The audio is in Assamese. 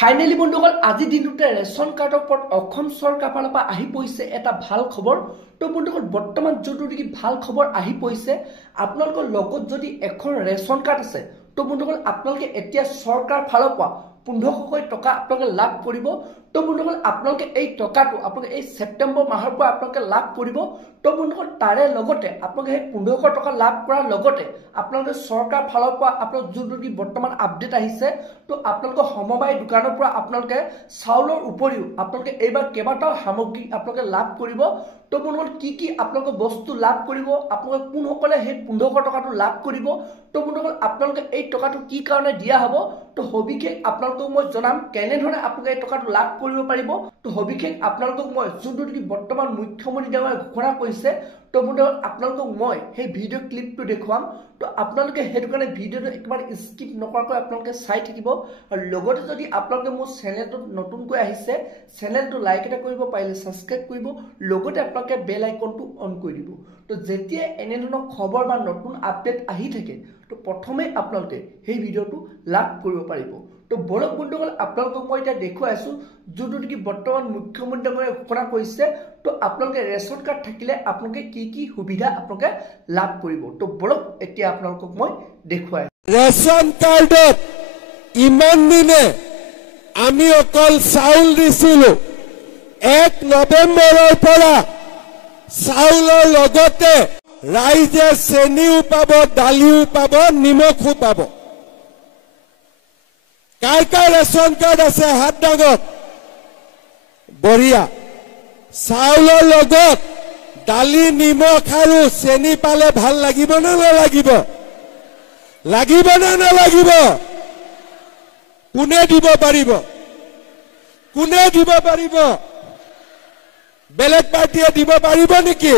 ফাইনেলি বন্ধুসকল আজি দিনটোতে ৰেচন কাৰ্ডৰ ওপৰত অসম চৰকাৰৰ ফালৰ পৰা আহি পৰিছে এটা ভাল খবৰ। তো বন্ধুসকল বৰ্তমান যোনটো নেকি ভাল খবৰ আহি পৰিছে, আপোনালোকৰ লগত যদি এখন ৰেচন কাৰ্ড আছে তো বন্ধুসকল আপোনালোকে এতিয়া চৰকাৰৰ ফালৰ পৰা 1500 টকা আপোনালোকে লাভ কৰিব। তো বন্ধুসকল আপোনালোকে এই টকাটো আপোনালোকে এই সেপ্টেম্বৰ মাহৰ পৰা আপোনালোকে লাভ কৰিব। তো বন্ধুসকল তাৰে লগতে আপোনালোকে এই 1500 টকা লাভ কৰাৰ লগতে আপোনালোকে চৰকাৰৰ ফালৰ পৰা আপোনালোক যোনটো কি বৰ্তমান আপডেট আহিছে, তো আপোনালোকৰ সমবায় দোকানৰ পৰা আপোনালোকে চাউলৰ উপৰিও আপোনালোকে এইবাৰ কেইবাটাও সামগ্ৰী আপোনালোকে লাভ কৰিব। তো বন্ধুসকল কি আপোনালোকে বস্তু লাভ কৰিব, আপোনালোকে কোনসকলে সেই 1500 টকাটো লাভ কৰিব, তো বন্ধুসকল আপোনালোকে এই টকাটো কি কাৰণে দিয়া হ'ব, তো সবিশেষ আপোনালোকক মই জনাম কেনেধৰণে আপোনালোকে এই টকাটো লাভ কৰিব পাৰিব। তো সবিশেষ আপোনালোকক মই যোনটো নেকি বৰ্তমান মুখ্যমন্ত্ৰী ডাঙৰীয়াই ঘোষণা কৰিছে, তো বন্ধুসকল আপোনালোকক মই সেই ভিডিঅ' ক্লিপটো দেখুৱাম। তো আপোনালোকে সেইটো কাৰণে ভিডিঅ'টো একেবাৰে স্কিপ নকৰাকৈ আপোনালোকে চাই থাকিব। আৰু লগতে যদি আপোনালোকে মোৰ চেনেলটোত নতুনকৈ আহিছে, চেনেলটো লাইক এটা কৰিব, পাৰিলে ছাবস্ক্ৰাইব কৰিব, লগতে আপোনালোকে বেল আইকনটো অন কৰি দিব। তো যেতিয়া এনেধৰণৰ খবৰ বা নতুন আপডেট আহি থাকে, তো প্ৰথমে আপোনালোকে সেই ভিডিঅ'টো লাভ কৰিব পাৰিব। তো বলক বন্ধুসকল আপোনালোকক মই এতিয়া দেখুৱাই আছো যোনটো নেকি বৰ্তমান মুখ্যমন্ত্ৰী ডাঙৰীয়াই ঘোষণা কৰিছে। তো আপোনালোকে ৰেচন কাৰ্ড থাকিলে আপোনালোকে কি সুবিধা আপোনালোকে লাভ কৰিব। তো বলক এতিয়া আপোনালোকক মই দেখুৱাই ৰেচন কাৰ্ডত ইমান দিনে আমি অকল চাউল দিছিলো, 1 নৱেম্বৰৰ পৰা চাউলৰ লগতে ৰাইজে চেনিও পাব, দালিও পাব, নিমখো পাব। কাৰ কাৰ ৰেচন কাৰ্ড আছে হাত দাঙক। বঢ়িয়া। চাউলৰ লগত দালি, নিমখ আৰু চেনি পালে ভাল লাগিব নে নালাগিব? লাগিব নে নালাগিব? কোনে দিব পাৰিব? কোনে দিব পাৰিব? বেলেগ পাৰ্টিয়ে দিব পাৰিব নেকি?